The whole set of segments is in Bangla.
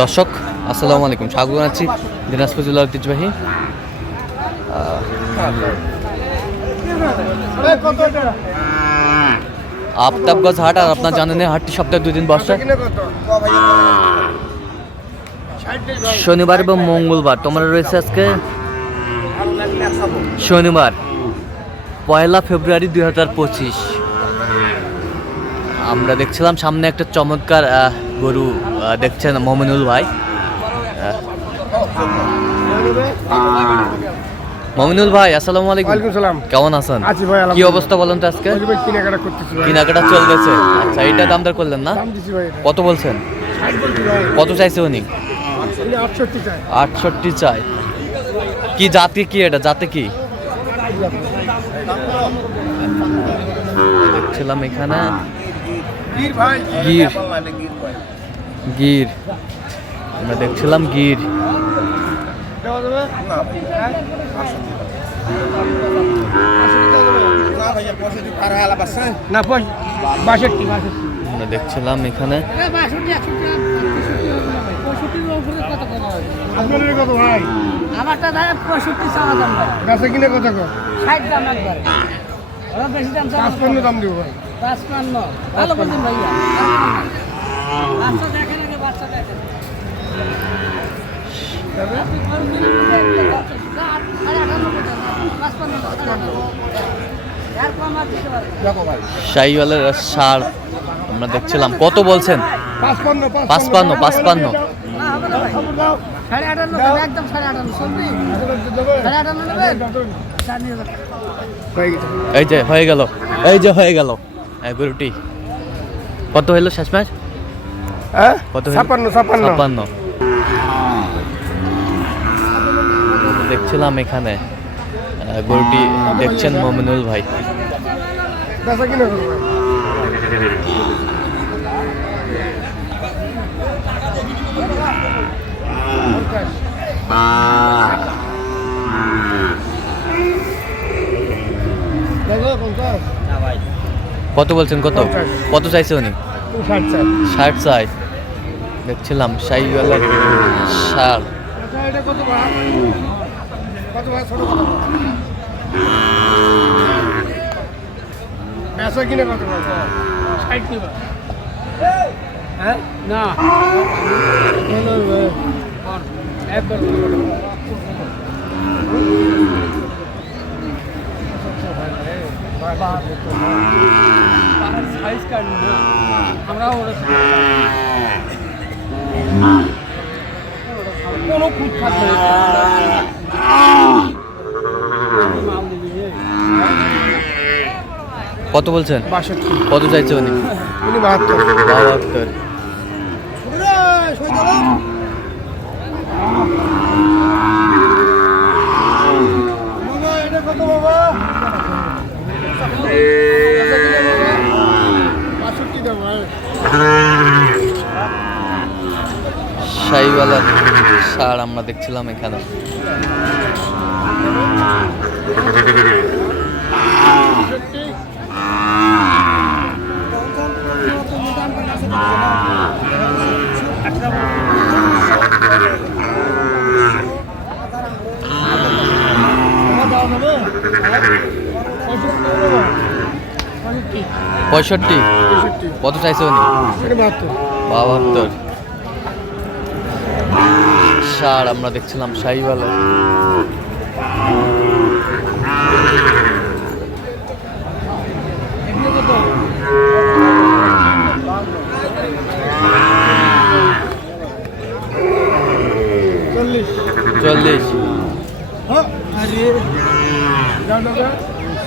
দর্শক, আসসালামু আলাইকুম। স্বাগত জানাচ্ছি দিনাজপুর জেলার ঐতিহ্যবাহী আফতাবগঞ্জ হাট আর আপনার জানেন হাটটি সপ্তাহে দুই দিন বসে। শনিবার এবং মঙ্গলবার, তোমরা রয়েছে আজকে শনিবার, পয়লা ফেব্রুয়ারি দুই হাজার পঁচিশ। আমরা দেখছিলাম সামনে একটা চমৎকার গরু দেখছেন মমিনুল ভাই। মমিনুল ভাই আসসালামু আলাইকুম। সালাম। কেমন আছেন? আছি ভাই, কি অবস্থা বলেন তো আজকে? কেনাকাটা করতেছি। কেনাকাটা চলতেছে। আচ্ছা এটা দাম দর করলেন না। কত বলছেন। কত চাইছে উনি? আটষট্টি চাই। আটষট্টি চাই। কি জাতি কি এটা? জাতে কি? দেখছিলাম এখানে। গির ভাই, গির। গির। আমরা দেখছিলাম গির। আমরা দেখছিলাম এখানে। কত ভাই? আমারটা দাম পঁয়ষট্টি চাওয়া দাম ভাই কিনে কত ষাট দাম একবার। ওরা বেশি দাম চাওয়া দাম দিব ভাই। ভালো বলছেন ভাইয়া। বাচ্চা দেখেন আগে বাচ্চা দেখেন। শাহিওয়ালের সার আমরা দেখছিলাম। কত বলছেন? পাঁচ পাঁচ পাঁচপান্ন, পাঁচপান্ন। সাড়ে আটান্ন একদম সাড়ে আটান্ন। সাড়ে আটান্ন নেবেন। এই যে হয়ে গেল। এই যে হয়ে গেল। গরুটি কত হলো শেষ ম্যাচ হ্যাঁ? কত হলো? ছাপ্পান্ন, ছাপ্পান্ন। ছাপ্পান্ন দেখছিলাম এখানে গরুটি দেখছেন মমিনুল ভাই? দেখো, পঞ্চাশ। কত বলছেন কত? কত চাইছে উনি? ষাট চাই। চাই। দেখছিলাম শাহিওয়ালের সার আচ্ছা, এটা কত ভাই? কত ভাই, ছোট কত? বেচা কিনে কত ভাই? ষাট নিবা? হ্যাঁ? না। হলো ভাই। একবার সাইজ কার্ড না। আমরা ওরা কোনো খুঁত থাকবে কত বলছেন? বাষট্টি। কত চাইছে উনি? উনি বাহাত্তর। বাহাত্তর। এটা কত বাবা? দাম সার আমরা দেখছিলাম এখানে। পঁয়ষট্টি? কত চাইছে উনি? বাহাত্তর। সার আমরা দেখছিলাম শাহিওয়ালা চল্লিশ। চল্লিশ।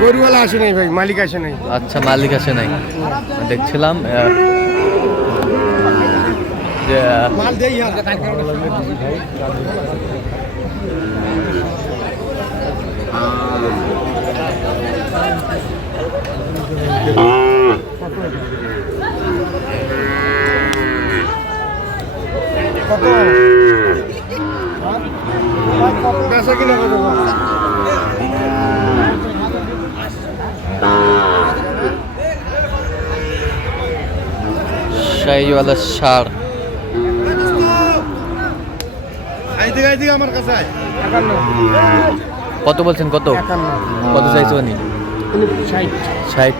গরুওয়ালা আসে নাই ভাই মালিক আসে নাই। আচ্ছা মালিক আসে নাই। দেখছিলাম যে যে মাল দেই কত? বেচা কিনা কত? শাহিওয়ালা সার। কত বলছেন কত? কত চাইছো উনি? ষাট।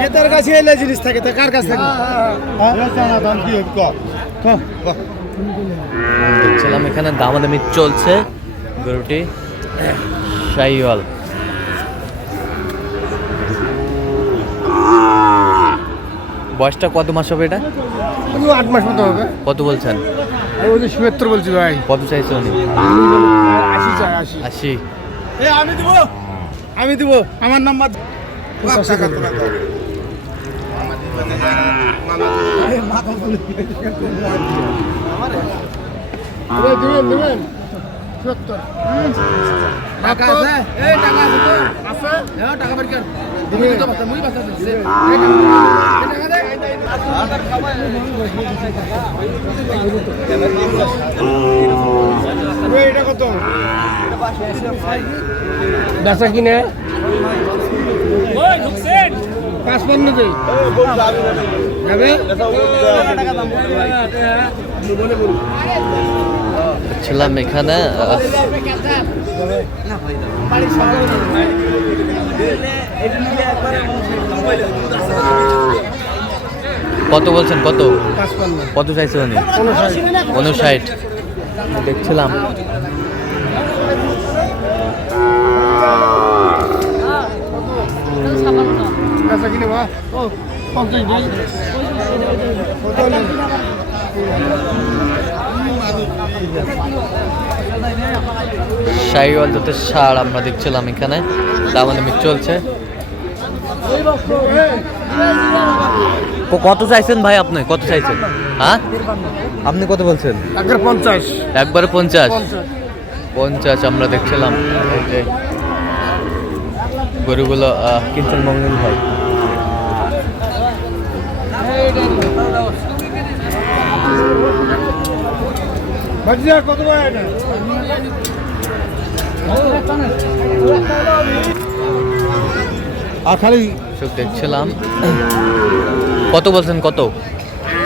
নেতার কাছে এলে জিনিস থাকে তা কার কাছে থাকে? দাম কি দেখছিলাম এখানে দামাদামি চলছে। গরুটি শাহিওয়াল। বয়সটা কত মাস হবে এটা? আট মাস মতো হবে। কত বলছেন? আমি বলছি সুয়েত্তর বলছি ভাই। কত চাইছো উনি। আশি চাই আশি। আশি। এ আমি দিব। আমি দিব। আমার নাম্বার দিবেন দিবেন। সত্তর টাকা আছে এই টাকা আছে তো আছে হ্যাঁ টাকা বের কর দিবেন তো বাতা মুই বাতা দিছি টাকা দে এটা কত বেচা কিনে পাঁচ দেই যাবে ছিলাম এখানে কত বলছেন কত? কত চাইছো উনি? উনষাট। দেখছিলাম। পঞ্চাশ? শাহিওয়াল দুটো সার আমরা দেখছিলাম এখানে। দামাদামি চলছে। কত চাইছেন ভাই আপনি? কত চাইছেন? হ্যাঁ? আপনি কত বলছেন? একবার পঞ্চাশ। একবারে পঞ্চাশ? পঞ্চাশ। আমরা দেখছিলাম। যে গরুগুলো কিনছেন মমিনুল ভাই। বাজিয়া কত এটা? সব দেখছিলাম। কত বলছেন কত?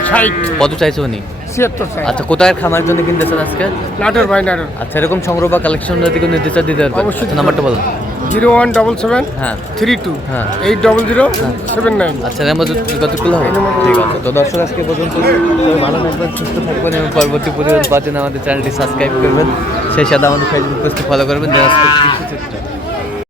ষাট। কত চাইছে উনি? ছিয়াত্তর আচ্ছা কোথায় খামার জন্য কিনতে চান আজকে? নাটোর ভাই নাটোর আচ্ছা এরকম সংগ্রহ বা কালেকশন যদি কোনো নির্দেশ চান দিতে পারবেন। অবশ্যই আচ্ছা, নাম্বারটা বলুন। জিরো ওয়ান ডবল সেভেন হ্যাঁ। থ্রি টু হ্যাঁ। Eight double zero seven nine. আচ্ছা মধ্যে কতগুলো হবে? ঠিক আছে। তো দর্শক আজকে পর্যন্ত ভালো থাকবেন সুস্থ থাকবেন এবং পরবর্তী প্রতিবেদন পাচ্ছেন আমাদের চ্যানেলটি সাবস্ক্রাইব করবেন। সেই সাথে আমাদের ফেসবুক পেজটি ফলো করবেন।